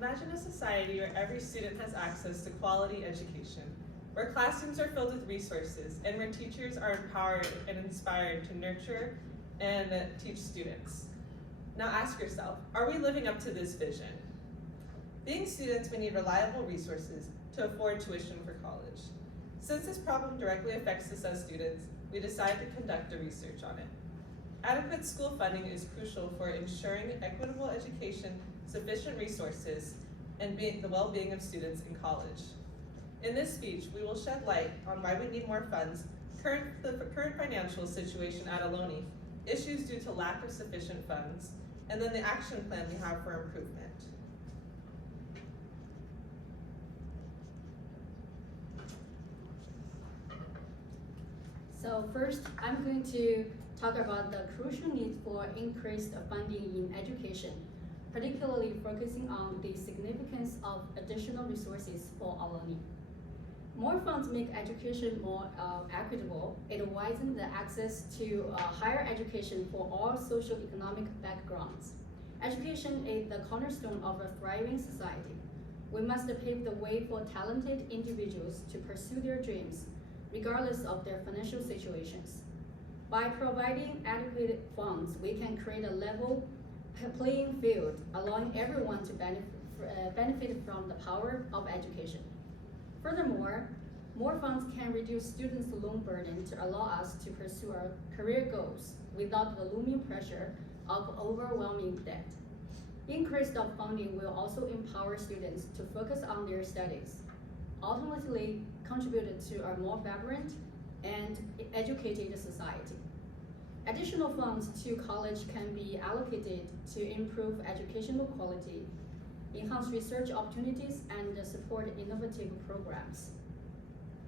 Imagine a society where every student has access to quality education, where classrooms are filled with resources, and where teachers are empowered and inspired to nurture and teach students. Now ask yourself, are we living up to this vision? Being students, we need reliable resources to afford tuition for college. Since this problem directly affects us as students, we decided to conduct a research on it. Adequate school funding is crucial for ensuring equitable education, sufficient resources, and the well-being of students in college. In this speech, we will shed light on why we need more funds, the current financial situation at Ohlone, issues due to lack of sufficient funds, and then the action plan we have for improvement. So first, I'm going to talk about the crucial need for increased funding in education, particularly focusing on the significance of additional resources for Ohlone. More funds make education more equitable. It widens the access to higher education for all socioeconomic backgrounds. Education is the cornerstone of a thriving society. We must pave the way for talented individuals to pursue their dreams, regardless of their financial situations. By providing adequate funds, we can create a level playing field, allowing everyone to benefit from the power of education. Furthermore, more funds can reduce students' loan burden to allow us to pursue our career goals without the looming pressure of overwhelming debt. Increase of funding will also empower students to focus on their studies, ultimately contributed to a more vibrant and educated society. Additional funds to college can be allocated to improve educational quality, enhance research opportunities, and support innovative programs.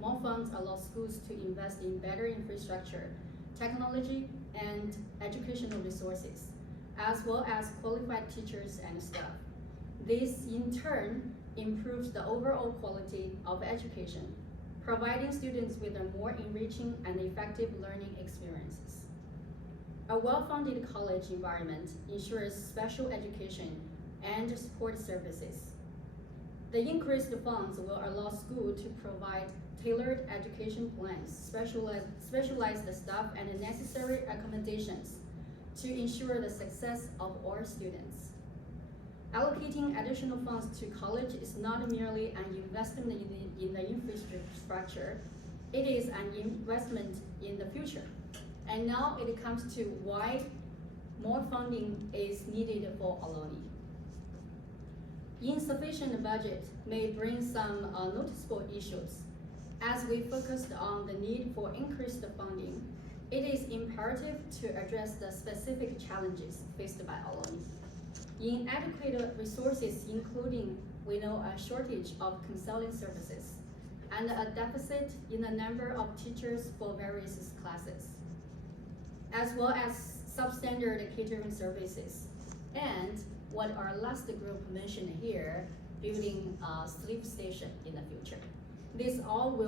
More funds allow schools to invest in better infrastructure, technology, and educational resources, as well as qualified teachers and staff. This, in turn, improves the overall quality of education, providing students with a more enriching and effective learning experiences. A well-funded college environment ensures special education and support services. The increased funds will allow schools to provide tailored education plans, specialized staff, and necessary accommodations to ensure the success of all students. Allocating additional funds to college is not merely an investment in the infrastructure, it is an investment in the future. And now it comes to why more funding is needed for Ohlone. Insufficient budget may bring some noticeable issues. As we focused on the need for increased funding, it is imperative to address the specific challenges faced by Ohlone. Inadequate resources, including, we know, a shortage of consulting services and a deficit in the number of teachers for various classes, as well as substandard catering services, and what our last group mentioned here, building a sleep station in the future. This all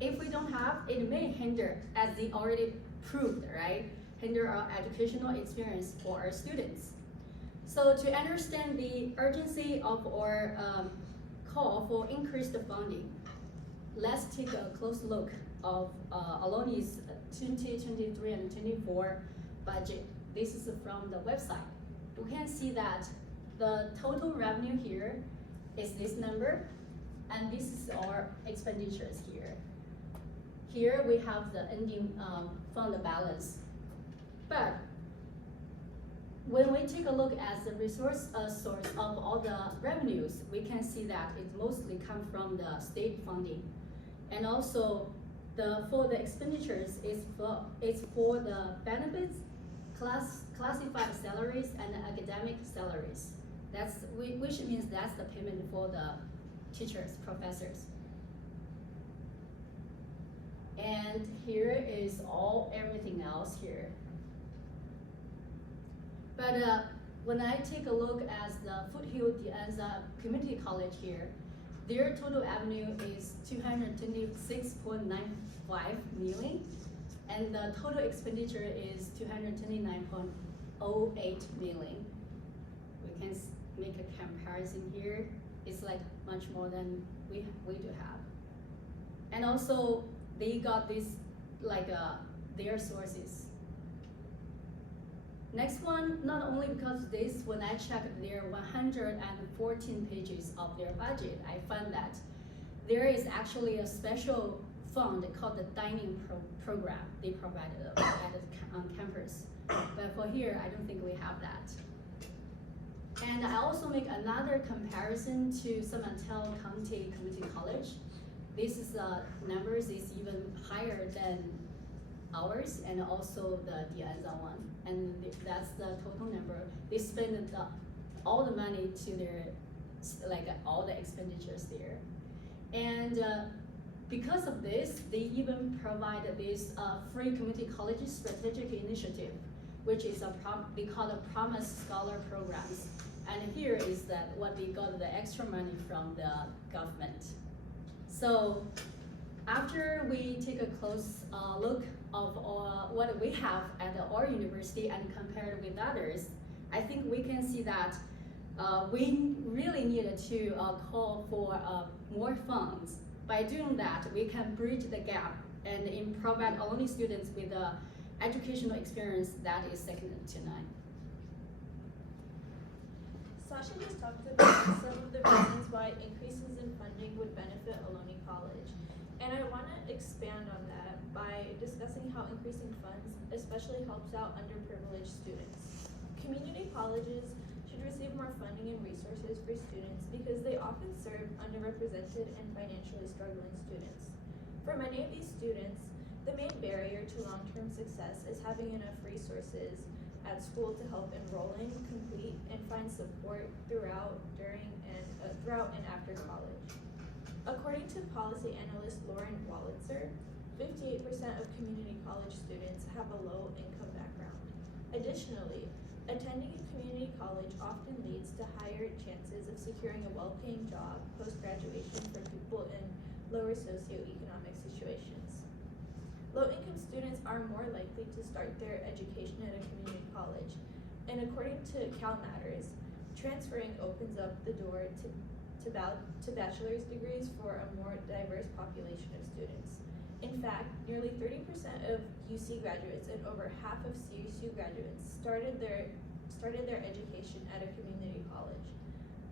if we don't have, it may hinder, as they already proved, right? Hinder our educational experience for our students. So to understand the urgency of our call for increased funding, let's take a close look of Ohlone 2023 and 24 budget. This is from the website. You can see that the total revenue here is this number, and this is our expenditures here. Here we have the ending fund balance. But when we take a look at the resource source of all the revenues, we can see that it mostly comes from the state funding. And also, for the expenditures, it's for the benefits, classified salaries, and academic salaries. Which means that's the payment for the teachers, professors. And here is everything else here. But when I take a look at the Foothill De Anza Community College here, their total revenue is $226.95 million, and the total expenditure is $229.08 million. We can make a comparison here, it's like much more than we do have. And also, they got this like their sources. Next one, not only because this, when I checked their 114 pages of their budget, I found that there is actually a special fund called the dining program they provided on campus. But for here, I don't think we have that. And I also make another comparison to San Mateo County Community College. This is numbers is even higher than ours, and also the Dianza one. And that's the total number. They spend all the money to their, like all the expenditures there. And because of this, they even provide this free community colleges strategic initiative, which is they call a Promise Scholar programs. And here is that what they got the extra money from the government. So after we take a close look of what we have at our university and compare it with others, I think we can see that we really needed to call for more funds. By doing that, we can bridge the gap and provide only students with the educational experience that is second to none. Sasha just talked about some of the reasons why increases in funding would benefit Ohlone College. And I want to expand on that by discussing how increasing funds especially helps out underprivileged students. Community colleges should receive more funding and resources for students because they often serve underrepresented and financially struggling students. For many of these students, the main barrier to long-term success is having enough resources at school to help enrolling, complete, and find support throughout, during, and after college. According to policy analyst Lauren Wallitzer, 58% of community college students have a low income background. Additionally, attending a community college often leads to higher chances of securing a well-paying job post-graduation for people in lower socioeconomic situations. Low-income students are more likely to start their education at a community college, and according to CalMatters, transferring opens up the door to bachelor's degrees for a more diverse population of students. In fact, nearly 30% of UC graduates and over half of CSU graduates started their education at a community college.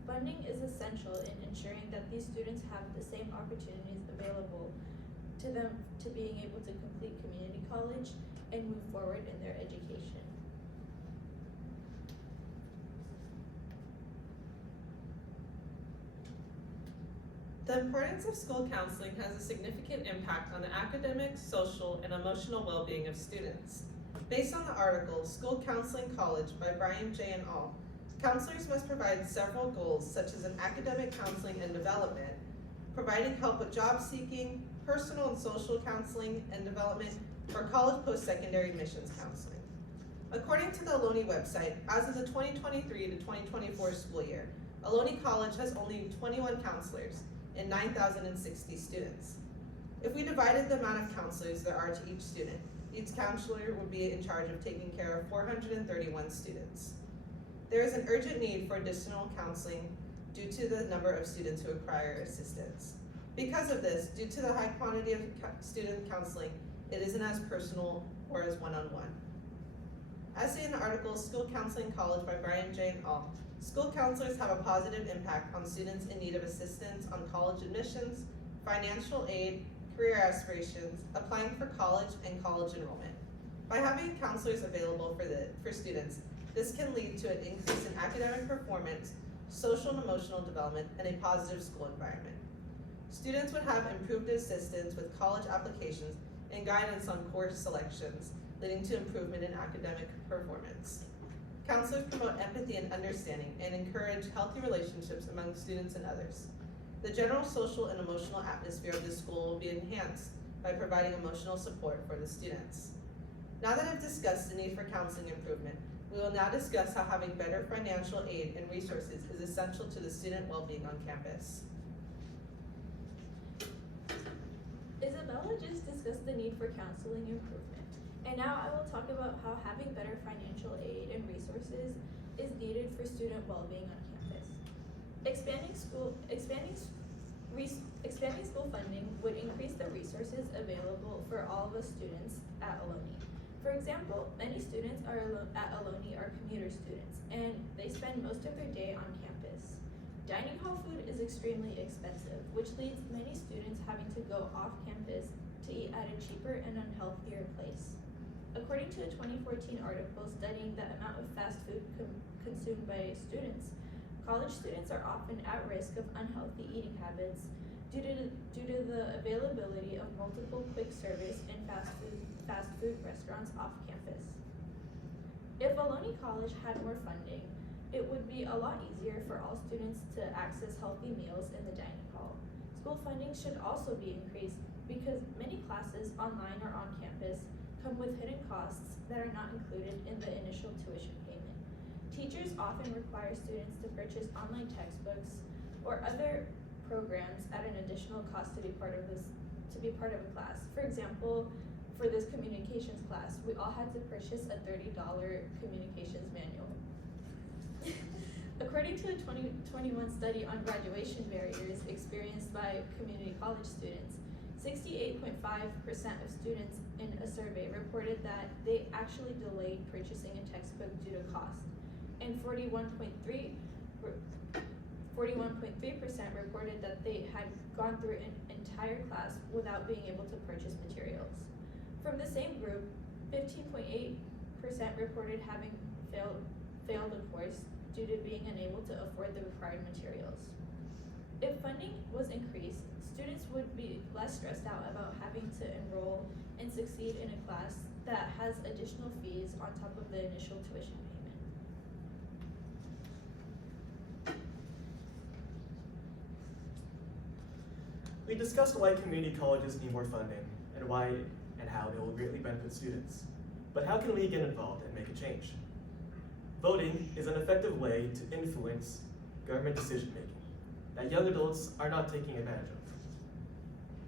Funding is essential in ensuring that these students have the same opportunities available to them to being able to complete community college and move forward in their education. The importance of school counseling has a significant impact on the academic, social, and emotional well-being of students. Based on the article, School Counseling College by Brian J. and al., counselors must provide several goals such as an academic counseling and development, providing help with job seeking, personal and social counseling and development, or college post-secondary admissions counseling. According to the Ohlone website, as of the 2023 to 2024 school year, Ohlone College has only 21 counselors and 9,060 students. If we divided the amount of counselors there are to each student, each counselor would be in charge of taking care of 431 students. There is an urgent need for additional counseling due to the number of students who require assistance. Because of this, due to the high quantity of student counseling, it isn't as personal or as one-on-one. As seen in the article, School Counseling College by Brian J. and al., school counselors have a positive impact on students in need of assistance on college admissions, financial aid, career aspirations, applying for college, and college enrollment. By having counselors available for students, this can lead to an increase in academic performance, social and emotional development, and a positive school environment. Students would have improved assistance with college applications and guidance on course selections, leading to improvement in academic performance. Counselors promote empathy and understanding and encourage healthy relationships among students and others. The general social and emotional atmosphere of the school will be enhanced by providing emotional support for the students. Now that I've discussed the need for counseling improvement, we will now discuss how having better financial aid and resources is essential to the student well-being on campus. Isabella just discussed the need for counseling improvement, and now I will talk about how having better financial aid and resources is needed for student well-being on campus. Expanding school funding would increase the resources available for all of the students at Ohlone. For example, many students at Ohlone are commuter students, and they spend most of their day on campus. Dining hall food is extremely expensive, which leads many students having to go off campus to eat at a cheaper and unhealthier place. According to a 2014 article studying the amount of fast food consumed by students, college students are often at risk of unhealthy eating habits due to the availability of multiple quick service and fast food restaurants off campus. If Ohlone College had more funding, it would be a lot easier for all students to access healthy meals in the dining hall. School funding should also be increased because many classes online or on campus come with hidden costs that are not included in the initial tuition payment. Teachers often require students to purchase online textbooks or other programs at an additional cost to be part of a class. For example, for this communications class, we all had to purchase a $30 communications manual. According to a 2021 study on graduation barriers experienced by community college students, 68.5% of students in a survey reported that they actually delayed purchasing a textbook due to cost, and 41.3% reported that they had gone through an entire class without being able to purchase materials. From the same group, 15.8% reported having failed a course due to being unable to afford the required materials. If funding was increased, students would be less stressed out about having to enroll and succeed in a class that has additional fees on top of the initial tuition payment. We discussed why community colleges need more funding and why and how they will greatly benefit students. But how can we get involved and make a change? Voting is an effective way to influence government decision-making that young adults are not taking advantage of.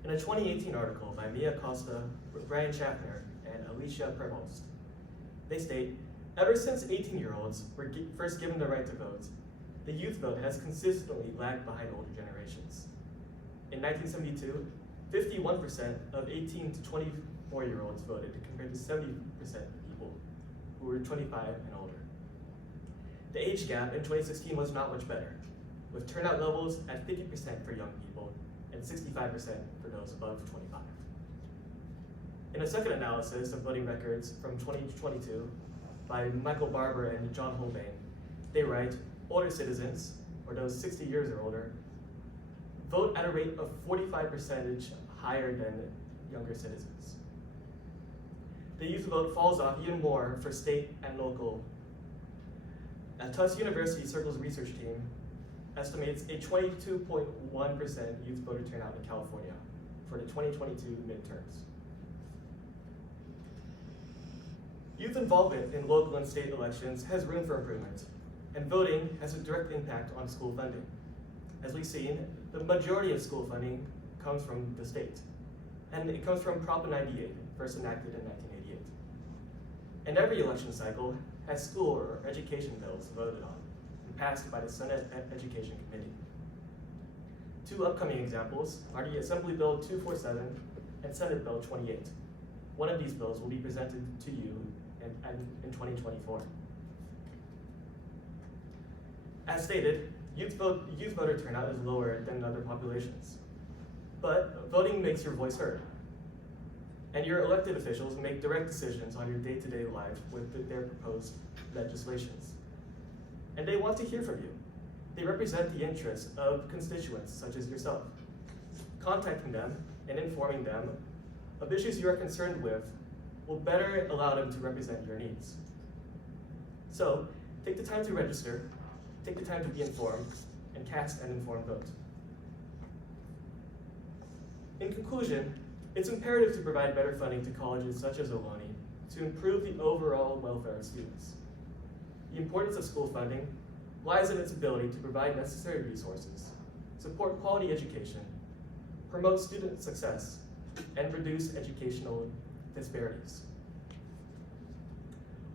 In a 2018 article by Mia Costa, Brian Schaffner, and Alicia Prevost, they state, ever since 18-year-olds were first given the right to vote, the youth vote has consistently lagged behind older generations. In 1972, 51% of 18 to 24-year-olds voted compared to 70% of people who were 25 and older. The age gap in 2016 was not much better, with turnout levels at 50% for young people and 65% for those above 25. In a second analysis of voting records from 2022 by Michael Barber and John Holbein, they write, older citizens, or those 60 years or older, vote at a rate of 45% higher than younger citizens. The youth vote falls off even more for state and local. A Tufts University Circles research team estimates a 22.1% youth voter turnout in California for the 2022 midterms. Youth involvement in local and state elections has room for improvement, and voting has a direct impact on school funding. As we've seen, the majority of school funding comes from the state, and it comes from Prop 98, first enacted in 1988. And every election cycle has school or education bills voted on and passed by the Senate Education Committee. Two upcoming examples are the Assembly Bill 247 and Senate Bill 28. One of these bills will be presented to you in 2024. As stated, youth voter turnout is lower than other populations, but voting makes your voice heard. And your elected officials make direct decisions on your day-to-day life with their proposed legislations. And they want to hear from you. They represent the interests of constituents such as yourself. Contacting them and informing them of issues you are concerned with will better allow them to represent your needs. So, take the time to register, take the time to be informed, and cast an informed vote. In conclusion, it's imperative to provide better funding to colleges such as Ohlone to improve the overall welfare of students. The importance of school funding lies in its ability to provide necessary resources, support quality education, promote student success, and reduce educational disparities.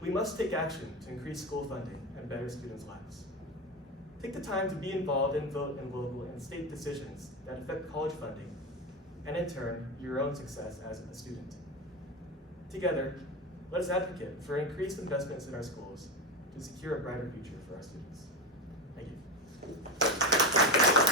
We must take action to increase school funding and better students' lives. Take the time to be involved and vote in local and state decisions that affect college funding, and in turn, your own success as a student. Together, let us advocate for increased investments in our schools to secure a brighter future for our students. Thank you.